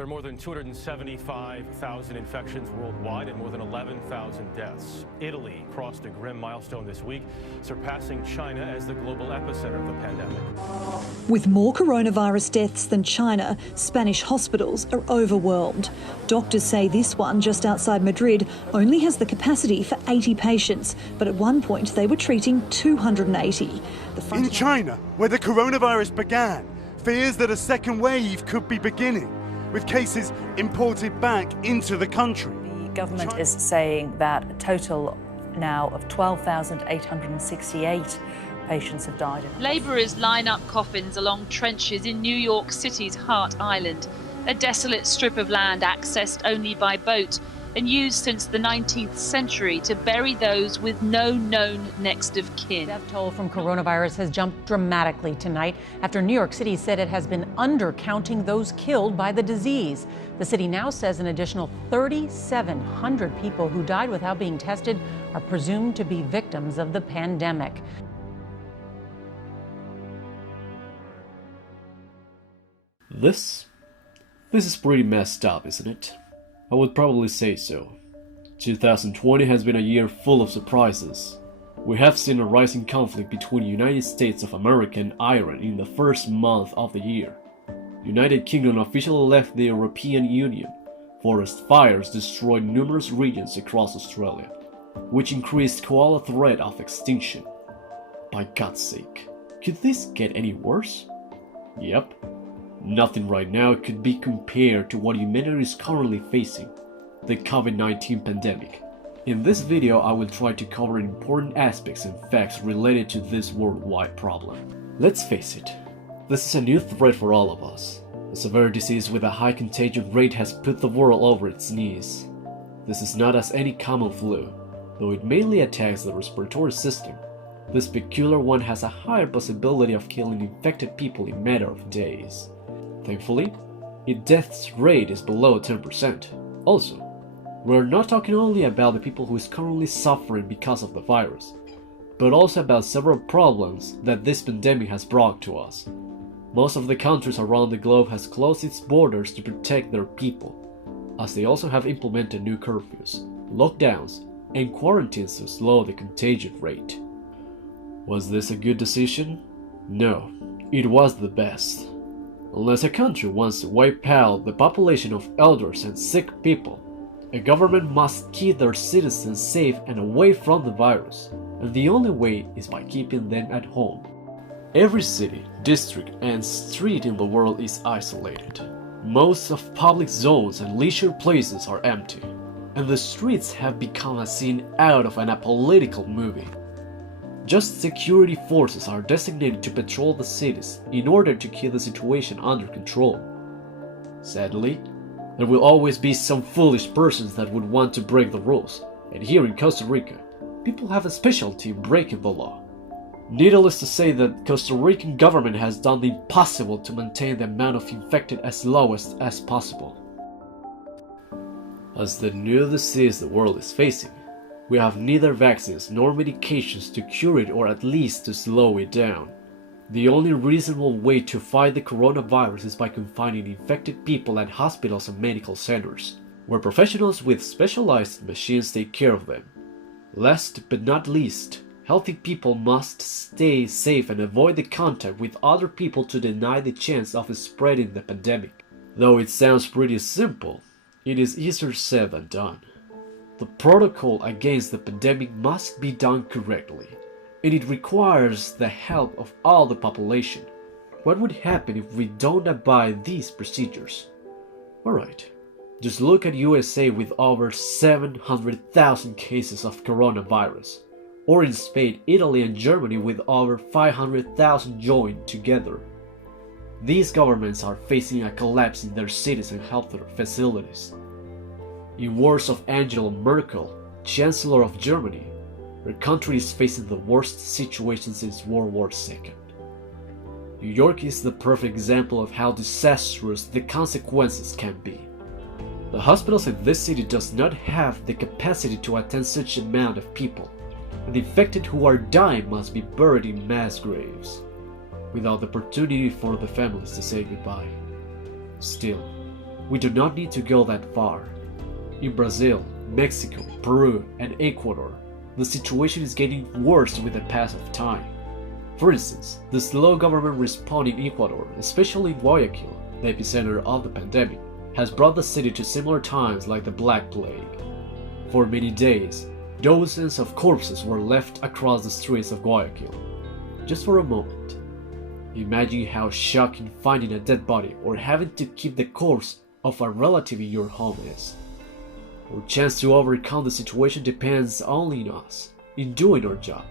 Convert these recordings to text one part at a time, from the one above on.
There are more than 275,000 infections worldwide and more than 11,000 deaths. Italy crossed a grim milestone this week, surpassing China as the global epicenter of the pandemic. With more coronavirus deaths than China, Spanish hospitals are overwhelmed. Doctors say this one, just outside Madrid, only has the capacity for 80 patients, but at one point they were treating 280. In China, where the coronavirus began, fears that a second wave could be beginning, with cases imported back into the country. The government is saying that a total now of 12,868 patients have died. Labourers line up coffins along trenches in New York City's Hart Island, a desolate strip of land accessed only by boat and used since the 19th century to bury those with no known next of kin. Death toll from coronavirus has jumped dramatically tonight after New York City said it has been undercounting those killed by the disease. The city now says an additional 3,700 people who died without being tested are presumed to be victims of the pandemic. This is pretty messed up, isn't it? I would probably say so. 2020 has been a year full of surprises. We have seen a rising conflict between United States of America and Iran in the first month of the year. United Kingdom officially left the European Union. Forest fires destroyed numerous regions across Australia, which increased koala threat of extinction. By God's sake, could this get any worse? Yep. Nothing right now could be compared to what humanity is currently facing, the Covid-19 pandemic. In this video, I will try to cover important aspects and facts related to this worldwide problem. Let's face it, this is a new threat for all of us. A severe disease with a high contagion rate has put the world over its knees. This is not as any common flu, though it mainly attacks the respiratory system. This peculiar one has a higher possibility of killing infected people in a matter of days. Thankfully, its death rate is below 10%. Also, we're not talking only about the people who is currently suffering because of the virus, but also about several problems that this pandemic has brought to us. Most of the countries around the globe has closed its borders to protect their people, as they also have implemented new curfews, lockdowns, and quarantines to slow the contagion rate. Was this a good decision? No, it was the best. Unless a country wants to wipe out the population of elders and sick people, a government must keep their citizens safe and away from the virus, and the only way is by keeping them at home. Every city, district, and street in the world is isolated. Most of public zones and leisure places are empty, and the streets have become a scene out of an apolitical movie. Just security forces are designated to patrol the cities in order to keep the situation under control. Sadly, there will always be some foolish persons that would want to break the rules, and here in Costa Rica, people have a specialty in breaking the law. Needless to say that Costa Rican government has done the impossible to maintain the amount of infected as low as possible. As the new disease the world is facing, we have neither vaccines nor medications to cure it or at least to slow it down. The only reasonable way to fight the coronavirus is by confining infected people at hospitals and medical centers, where professionals with specialized machines take care of them. Last but not least, healthy people must stay safe and avoid the contact with other people to deny the chance of spreading the pandemic. Though it sounds pretty simple, it is easier said than done. The protocol against the pandemic must be done correctly, and it requires the help of all the population. What would happen if we don't abide these procedures? Alright, just look at USA with over 700,000 cases of coronavirus, or in Spain, Italy, and Germany with over 500,000 joined together. These governments are facing a collapse in their cities and healthcare facilities. In words of Angela Merkel, Chancellor of Germany, her country is facing the worst situation since World War II. New York is the perfect example of how disastrous the consequences can be. The hospitals in this city does not have the capacity to attend such amount of people, and the infected who are dying must be buried in mass graves, without the opportunity for the families to say goodbye. Still, we do not need to go that far. In Brazil, Mexico, Peru, and Ecuador, the situation is getting worse with the pass of time. For instance, the slow government response in Ecuador, especially Guayaquil, the epicenter of the pandemic, has brought the city to similar times like the Black Plague. For many days, dozens of corpses were left across the streets of Guayaquil. Just for a moment, imagine how shocking finding a dead body or having to keep the corpse of a relative in your home is. Our chance to overcome the situation depends only on us, in doing our job.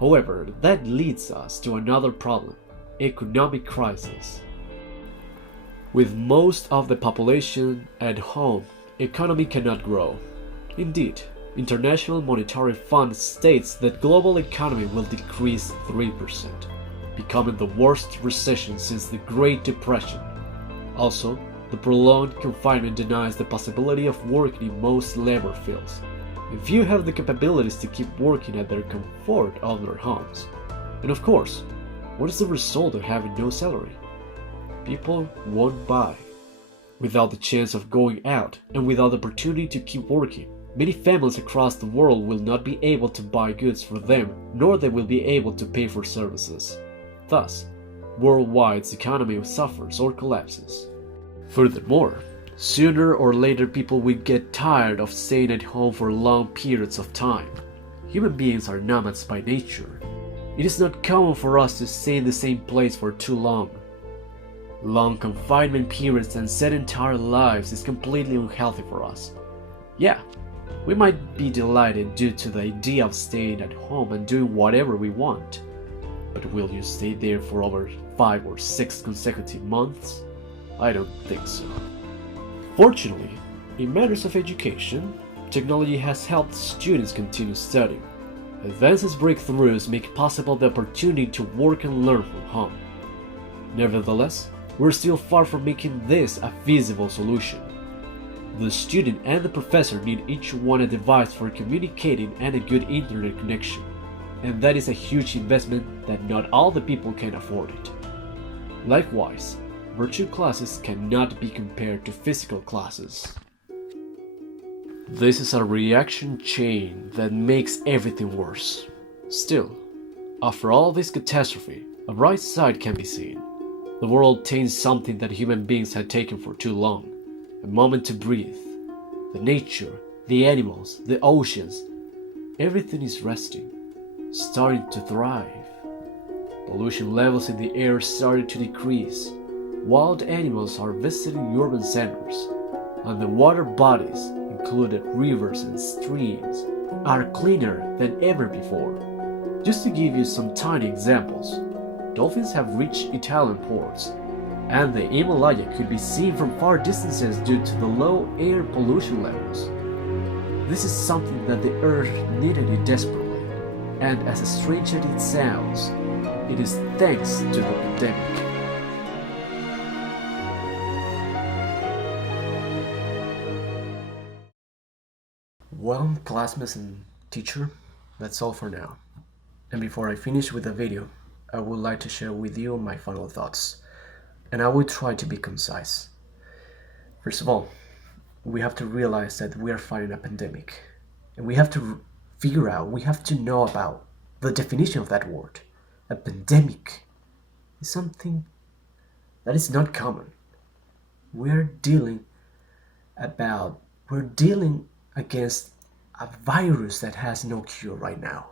However, that leads us to another problem, economic crisis. With most of the population at home, economy cannot grow. Indeed, International Monetary Fund states that global economy will decrease 3%, becoming the worst recession since the Great Depression. Also, the prolonged confinement denies the possibility of working in most labor fields. If you have the capabilities to keep working at their comfort of their homes. And of course, what is the result of having no salary? People won't buy. Without the chance of going out and without the opportunity to keep working, many families across the world will not be able to buy goods for them, nor they will be able to pay for services. Thus, worldwide's economy suffers or collapses. Furthermore, sooner or later people will get tired of staying at home for long periods of time. Human beings are nomads by nature. It is not common for us to stay in the same place for too long. Long confinement periods and sedentary lives is completely unhealthy for us. Yeah, we might be delighted due to the idea of staying at home and doing whatever we want. But will you stay there for over 5 or 6 consecutive months? I don't think so. Fortunately, in matters of education, technology has helped students continue studying. Advanced breakthroughs make possible the opportunity to work and learn from home. Nevertheless, we're still far from making this a feasible solution. The student and the professor need each one a device for communicating and a good internet connection, and that is a huge investment that not all the people can afford it. Likewise, virtual classes cannot be compared to physical classes. This is a reaction chain that makes everything worse. Still, after all this catastrophe, a bright side can be seen. The world obtains something that human beings had taken for too long, a moment to breathe. The nature, the animals, the oceans, everything is resting, starting to thrive. Pollution levels in the air started to decrease. Wild animals are visiting urban centers, and the water bodies, including rivers and streams, are cleaner than ever before. Just to give you some tiny examples, dolphins have reached Italian ports, and the Himalaya could be seen from far distances due to the low air pollution levels. This is something that the Earth needed it desperately, and as strange as it sounds, it is thanks to the pandemic. Well, classmates and teacher, that's all for now. And before I finish with the video, I would like to share with you my final thoughts, and I will try to be concise. First of all, we have to realize that we are fighting a pandemic, and we have to figure out, we have to know about the definition of that word. A pandemic is something that is not common. We're dealing against a virus that has no cure right now.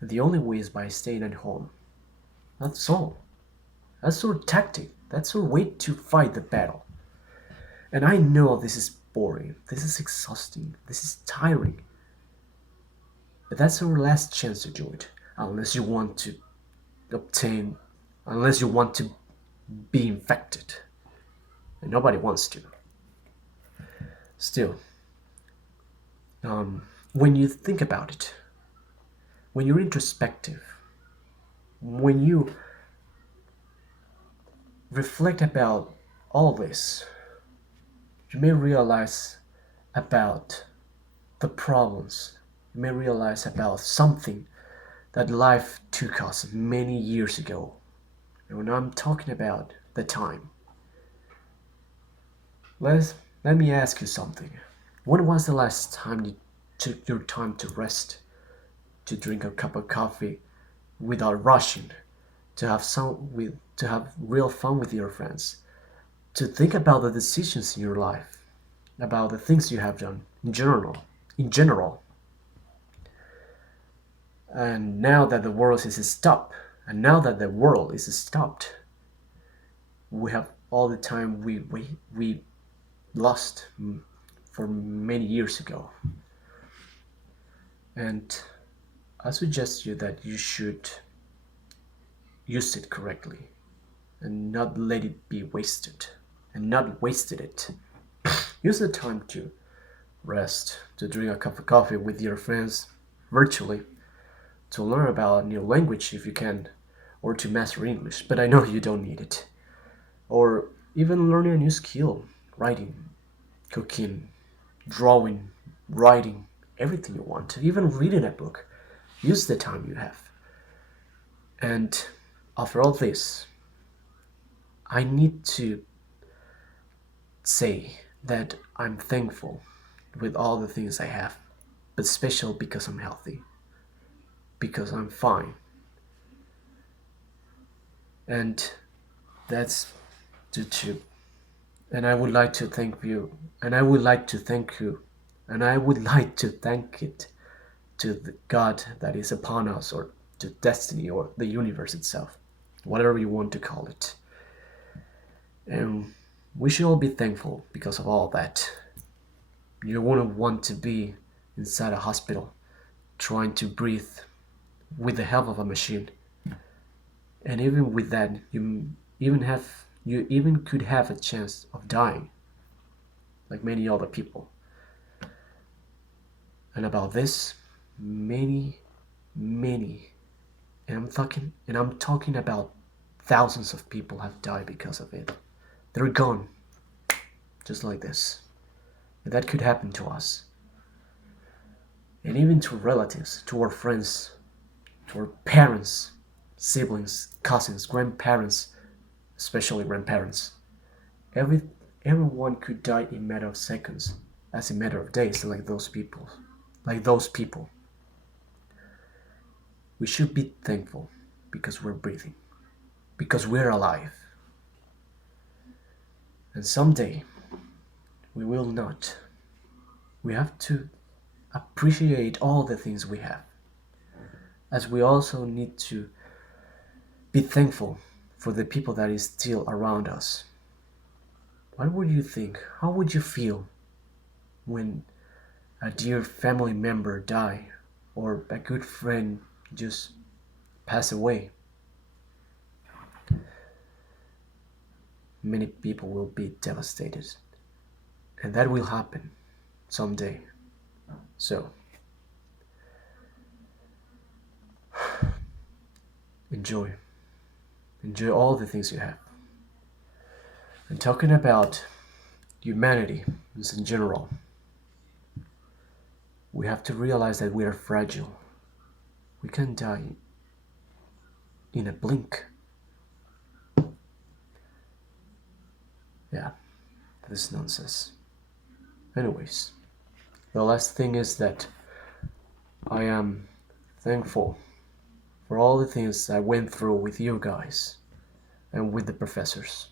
And the only way is by staying at home. That's all. That's our tactic. That's our way to fight the battle. And I know this is boring. This is exhausting. This is tiring. But that's our last chance to do it. Unless you want to be infected. And nobody wants to. Still, when you think about it, when you're introspective, when you reflect about all this, you may realize about the problems. You may realize about something that life took us many years ago. And when I'm talking about the time, let me ask you something. When was the last time you took your time to rest, to drink a cup of coffee without rushing, to have real fun with your friends, to think about the decisions in your life, about the things you have done in general. And now that the world is stopped, we have all the time we lost for many years ago. And I suggest you that you should use it correctly and not let it be wasted and not wasted it. Use the time to rest, to drink a cup of coffee with your friends virtually, to learn about a new language if you can, or to master English, but I know you don't need it. Or even learning a new skill, writing, cooking, drawing, writing, everything you want, even reading a book. Use the time you have. And after all this, I need to say that I'm thankful with all the things I have, but special because I'm healthy, because I'm fine. And that's due to, and I would like to thank you, and I would like to thank you, and I would like to thank it to the God that is upon us, or to destiny, or the universe itself, whatever you want to call it. And we should all be thankful because of all that. You wouldn't want to be inside a hospital trying to breathe with the help of a machine. And even with that, you even could have a chance of dying, like many other people. And about this, many, and I'm talking about thousands of people have died because of it. They're gone, just like this. And that could happen to us. And even to relatives, to our friends, to our parents, siblings, cousins, grandparents, especially grandparents. Everyone could die in a matter of seconds, as a matter of days, like those people. We should be thankful because we're breathing, because we're alive. And someday, we will not. We have to appreciate all the things we have, as we also need to be thankful for the people that is still around us. What would you think? How would you feel when a dear family member die, or a good friend just pass away? Many people will be devastated, and that will happen someday. So enjoy all the things you have. And talking about humanity in general, we have to realize that we are fragile. We can die in a blink. Yeah, this is nonsense. Anyways, the last thing is that I am thankful for all the things I went through with you guys and with the professors.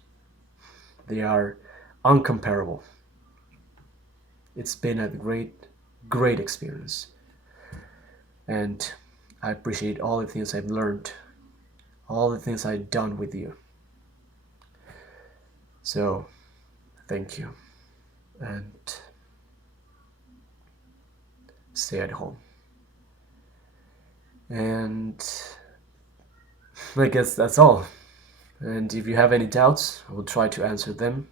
They are uncomparable. It's been a great experience. And I appreciate all the things I've learned, all the things I've done with you. So, thank you. And stay at home. And I guess that's all. And if you have any doubts, I will try to answer them.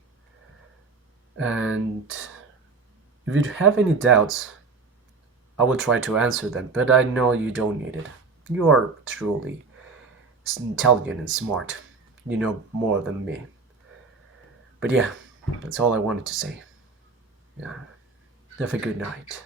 And if you have any doubts, I will try to answer them, but I know you don't need it. You are truly intelligent and smart. You know more than me. But yeah, that's all I wanted to say. Yeah. Have a good night.